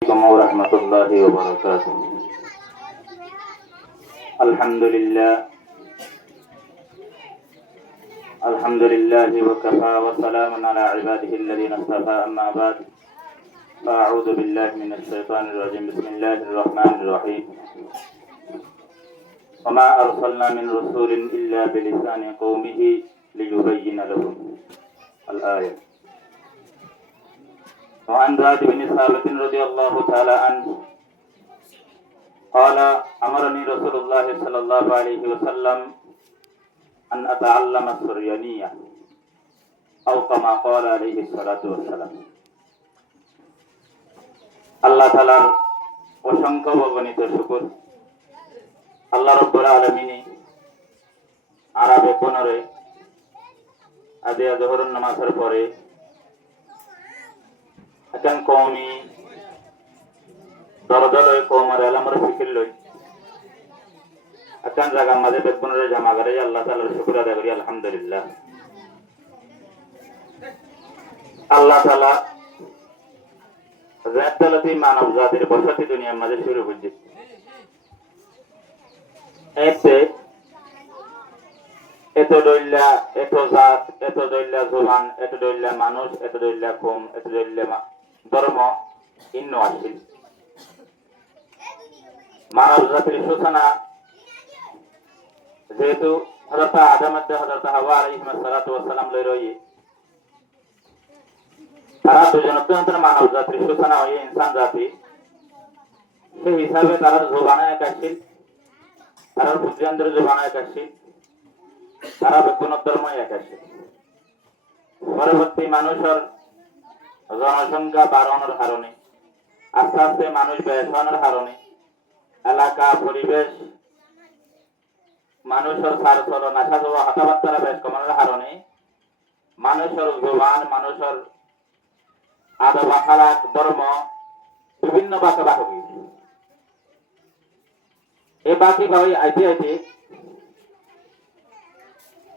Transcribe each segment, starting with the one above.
عليكم ورحمة الله وبركاته. الحمد لله وكفى وسلام على عباده الذين اصطفى. أما بعد، فأعوذ بالله من الشيطان الرجيم. بسم الله الرحمن الرحيم. وما أرسلنا من رسول إلا بلسان قومه ليبين لهم. الآية. وعن زيد بن ثابت رضي الله تعالى عنه قال: أمرني رسول الله صلى الله عليه وسلم أن أتعلم السريانية أو كما قال عليه الصلاة والسلام. আল্লাহ তাআলার অসংখ্য অগণিত শুকর। আল্লাহ রাব্বুল আলামিন আরবে 15 আদি জোহর নামাজের পরে akan kami daro-daro komar alamar fikir loi akan jaga maze betbunare jama gare Allah taala syukur aday kori alhamdulillah. Allah taala zatalati manav zatir bosati dunia maze shuru hojje ete eto doilla eto zat eto doilla zuban eto doilla manush eto doilla kom eto doilla ধর্ম ইন্ন আসিল মানব জাতির সূচনা যেহেতু হযরত আদম এবং হযরত হাওয়া আলাইহিস সালাতু ওয়াস সালাম লই রই তারা দুজন অত্যন্ত মানব জাতির সূচনা হয় ইনসান জাতি সেই হিসাবে তারা জবানে একাশীল তারা বুদ্ধিয়ান্তর জবানে একাশীল তারা বেগুন ধর্ম একাশীল পরবর্তী মানুষের জনসংখ্যা বাড়ানোর কারণে আস্তে আস্তে মানুষ বেসানোর কারণে এলাকা পরিবেশ মানুষের সারচলন আসা যাওয়া কথাবার্তা বেশ কমানোর কারণে মানুষের জবান মানুষের আদব আখলাক ধর্ম বিভিন্ন বাঁকা বাঁকা গিয়েছে। এই বাকি ভাই আইতে আইতে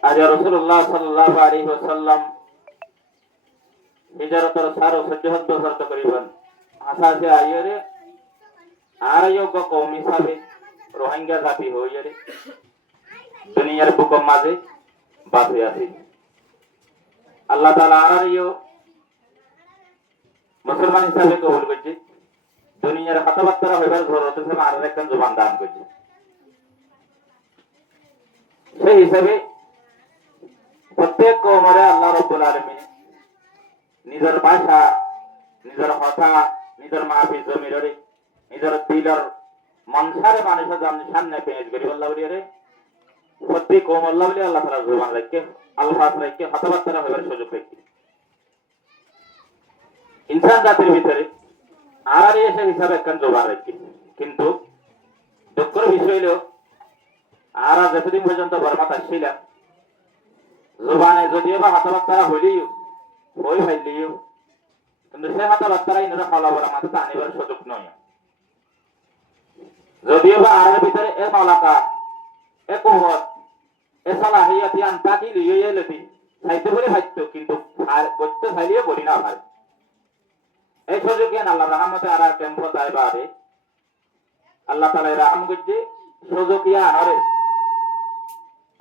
আজ রাসূলুল্লাহ সাল্লাল্লাহু আলাইহি ওয়াসাল্লাম হিজরতের 14 বছর তো করিবেন আসাসে আইরে আর যোগ্য কওম হিসাবে রোহিঙ্গা জাতি হইরে দুনিয়ার বুকের মাঝে বাঁচে আছে। আল্লাহ তাআলা আরিও মুসলমান হিসাবে কবুল করছে। দুনিয়ার কথাবার্তা হইবার জরুরত আছে আর একজন জবান দান করছে। সেই হিসাবে প্রত্যেক কওমরে আল্লাহ রাব্বুল আলামিন নিজের ভাষা নিজের কথা নিজের মাহফিল জমিরে নিজের দিলের মনসারে মানুষের সামনে পেশ করি আল্লাহ বলিয়ে প্রত্যেক কওম আল্লাহ বলি আল্লাহ তাআলা জবান রাখে আলফাজ রাখে কথাবার্তা হইবার সুযোগ রাখে। ইনসান জাতির ভিতরে আর এসে হিসাবে একখান জবান রাখে, কিন্তু দুঃখের বিষয় হলো আর যতদিন পর্যন্ত বর্মাত আসছিল জবানে যদিও বা কথাবার্তা হইলেও হই হইলেও কিন্তু সে কথাবার্তা ইনারা ফলাফল মাথাতে আনিবার সুযোগ নয়। যদিও বা আর ভিতরে এ মালাকা এ কুহত এ সালাহিয়াতি আনতাকি লিয়ে এলতি সাইতে বলে হাইতো, কিন্তু আর করতে চাইলেও বলি না পারে। এই সুযোগে আল্লাহ রহমতে আর ক্যাম্প তাই বারে আল্লাহ তাআলা রহম করছে সুযোগ ইয়া আনরে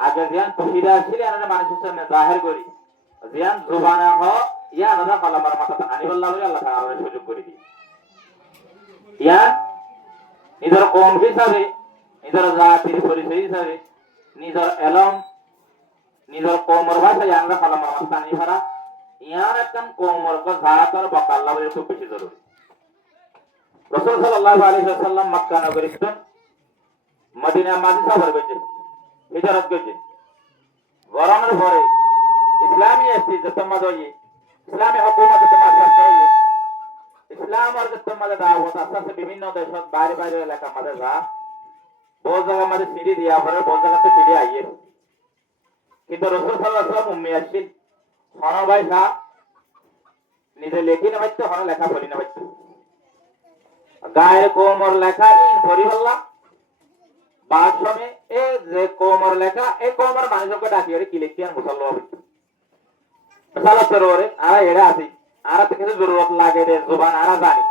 আগে ধ্যান তহিরা ছিল আর মানুষের সামনে জাহির করি জিয়ান জুবানা হ ইয়া আলাদা কলমার মাথাতে আনিবাল্লাহ বলে আল্লাহ তাআলা সুযোগ করে দিই। ইয়া নিজের কওম হিসাবে নিজের জাতির পরিচয় হিসাবে নিজের এলম নিজের কওমের ভাষা আমরা কলমার মাথাতে আনি ফেরা ইয়ার একদম কওমের জাতর বকা আল্লাহ বলে খুব বেশি জরুরি। রাসূল সাল্লাল্লাহু আলাইহি ওয়াসাল্লাম মক্কা নগরীতে মদিনা মাঝে সফর করেছে, হিজরত করেছে। গরমের পরে ইসলামী ইস্তেমাদ হয়ে ইসলামী হুকুমত তোমার সরকার হয়ে ইসলাম আর তোমার দাওয়াত আস্তে বিভিন্ন দেশত বাইরে বাইরে এলাকা মাঝে যা বহু জায়গা মাঝে সিঁড়ি দিয়া পরে বহু জায়গাতে সিঁড়ি আইয়ে, কিন্তু রাসূল সাল্লাল্লাহু আলাইহি ওয়াসাল্লাম উম্মি আসছিল হন ভাই সা নিজে লেখি না পাইতো হন লেখা পড়ি না পাইতো গায়ের কোমর লেখা নিন পড়ি বললা বাদ সময় এ যে কোমর লেখা এ কোমর মানুষকে ডাকিয়ে কি লিখি আর মুসল্লাহ সালাত করে আর এরা আছে আর থেকে জরুরত লাগে রে জবান আর জানি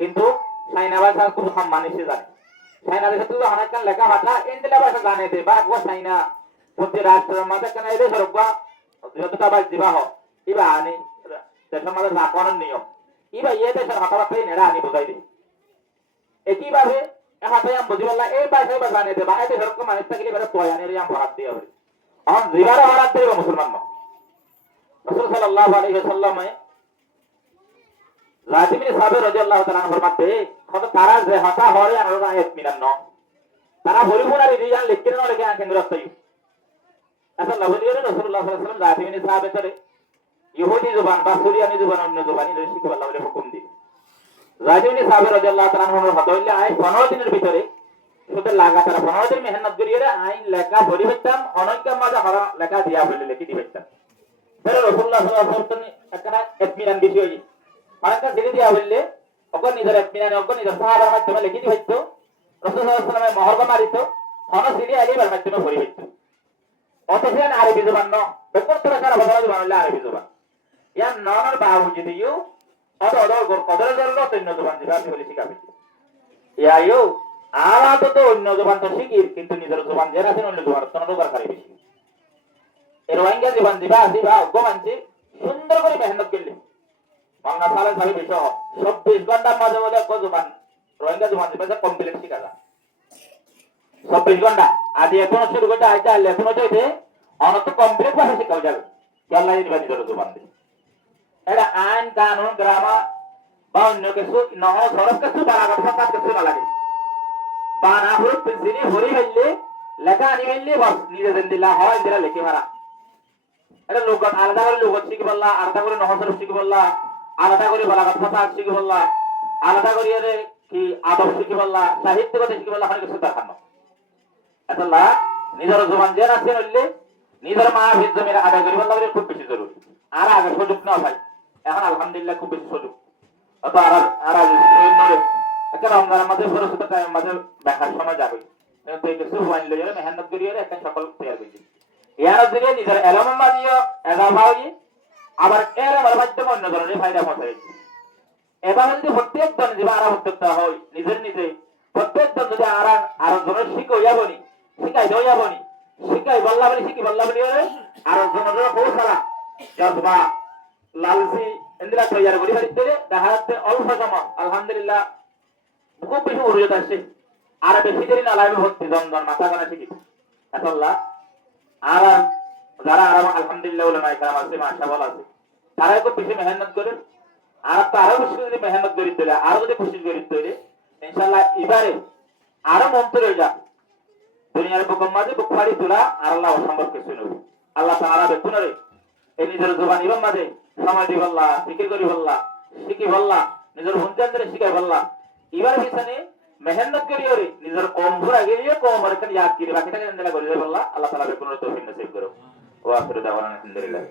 কিন্তু চাইনা ভাষা খুব সম্মানী সে জানে চাইনা দেশে তো অনেক লেখা ভাষা ইন্ডিয়া ভাষা জানে দে বা চাইনা প্রতি রাষ্ট্রের মাঝে কেন এদের সরব যতটা বাস দিবা হোক ইবা আনি দেশের মাঝে রাখনের নিয়ম ইবা ইয়ে দেশের হঠাৎ নেড়া আনি বোঝাই দিই একইভাবে হাতে আম বুঝি বললা এই ভাষায় বা জানে দে বা এতে সেরকম মানুষ থাকলে এবারে তয়ানের আম ভরাত দিয়ে হবে এখন জিবারে ভরাত দিয়ে মুসলমান রাসূল সাল্লাল্লাহু আলাইহি ওয়াসাল্লামে রাজিবিন সাহাবে রাদিয়াল্লাহু তাআলা ফরমাতে কত তারা যে হাতা হরে আর ওরা ইতমিনান ন তারা পরিপূর্ণ রিয়ান লিখতে না লিখে আনকেন রাস্তায় আসলে নবীর রাসূলুল্লাহ সাল্লাল্লাহু আলাইহি ওয়াসাল্লাম রাজিবিন সাহাবে তরে ইহুদি জবান বা সুরিয়ানি জবান অন্য জবানি শিখে আল্লাহ বলে হুকুম দিন রাজিবিন সাহাবে রাদিয়াল্লাহু তাআলা হলো হতে হইলে আই 15 দিনের ভিতরে শুধু লাগাতার 15 দিন মেহনত করিয়ে আইন লেখা পড়ি হইতাম অনেকটা মাঝে হরা লেখা দিয়া বলে লিখে দি হইতাম পরে রাসূলুল্লাহ সাল্লাল্লাহু আলাইহি ওয়াসাল্লাম একটা ইতমিনান বিষয় হই অনেকটা দিলে দিয়া বললে ওকে নিজের ইতমিনান ওকে নিজের সাহাবার মাধ্যমে লিখে দি হইতো রাসূল সাল্লাল্লাহু আলাইহি ওয়াসাল্লাম মহরবা মারিত হন সিডি আলিবার মাধ্যমে পড়ি হইতো অতসেন আরবি জবান ন বেকর তোরা সারা বাংলা জবান হইলে আরবি জবান ইয়ান ননর বাহু যদি ইউ অত অদর কদর জরলো তৈন্য জবান দিবা আমি বলি শিখাবি ইয়ায়ু আলাদা তো অন্য জবান তো শিখির কিন্তু নিজের জবান যে আছেন অন্য জবান তো দরকার বেশি এর ওয়াঙ্গা জবান দিবা আসিবা গোমানছি সুন্দর করে মেহনত করলে বাংলা সালে সালে বেশি 24 ঘন্টার মাঝে মাঝে কো জবান রোহিঙ্গা জবান দিবা কমপ্লিট শিখা যায় 24 ঘন্টা আজ এখন শুরু করতে আইতে আলে এখন হইতে অনত কমপ্লিট ভাষা শিখাও যাবে আল্লাহ দিবা নিজের জবান দি এটা আইন কানুন গ্রামার বা অন্য কিছু নহর সরব কিছু বানাগত কাজ কিছু না লাগে বানা হরফ জিনি হরি হইলে লেখা আনি হইলে বাস নিজে দেন দিলা হয় দিলা লিখে মারা এটা লোক আলাদা করে লোক শিখে বললা আলাদা করে নহর সরব শিখে বললা আলাদা করে বালাগত ভাষা শিখে বললা আলাদা করে এর কি আদব শিখে বললা সাহিত্য কথা শিখে বললা অনেক কিছু দরকার না আসলে নিজের জবান যে আছে হইলে নিজের মা ভিত জমির আদায় করে বললা খুব বেশি জরুরি আর আগে সুযোগ না ভাই এখন আলহামদুলিল্লাহ খুব বেশি সুযোগ অত আর আর একটা রমজানের মাঝে ফরসত টাইমের মাঝে দেখার সময় যাবে কিন্তু এই কিছু ওয়াইন লইয়া মেহনত করিয়ে একটা সকল তৈরি করছি ইয়ার দিকে নিজের এলমের মাঝিও এজাফা হই আবার এলমের মাধ্যমে অন্য ধরনের ফায়দা পৌঁছাই এবার যদি প্রত্যেকজন জীবা আর উদ্যোক্তা হয় নিজের নিজে প্রত্যেকজন যদি আর জনের শিখাইয়া বনি শিখাই দইয়া বনি শিখাই বললা বলি শিখি বললা বলি আর জনের পৌঁছালা যা লালসি ইন্দিরা তৈরি করি বাড়িতে দেখা যাচ্ছে অল্প সময় আলহামদুলিল্লাহ খুব বেশি উড়িয়ে আসছে আর বেশি দেরি না লাগবে ভর্তি জনজন মাথা কানা শিখি আসল্লাহ আর যারা আর আলহামদুলিল্লাহ উলামায়ে কেরাম আছে মাশাআল্লাহ আছে তারা খুব বেশি মেহনত করে আর তো আরো বেশি যদি মেহনত করি দিলে আরো যদি কোশিশ করি দিলে ইনশাআল্লাহ এবারে আরো মন্ত্র হয়ে যা দুনিয়ার বুকের মাঝে বুক ফাড়ি তোলা আর আল্লাহ অসম্ভব কিছু নয় আল্লাহ তাআলা বেতুন রে এই নিজের জবান ইমাম মাঝে সময় দি বললা জিকির করি বললা শিখি বললা নিজের হুনজানদের শিখাই বললা এবার পিছনে মেহনত করি ওরে নিজের কম ভরা গেলিয়ে কম আর ইয়াদ করি বাকিটাকে নিন্দা করি বললা আল্লাহ তাআলা বেতুন রে তৌফিক নসিব করো ওয়া আখিরু দাওয়ানা আলহামদুলিল্লাহ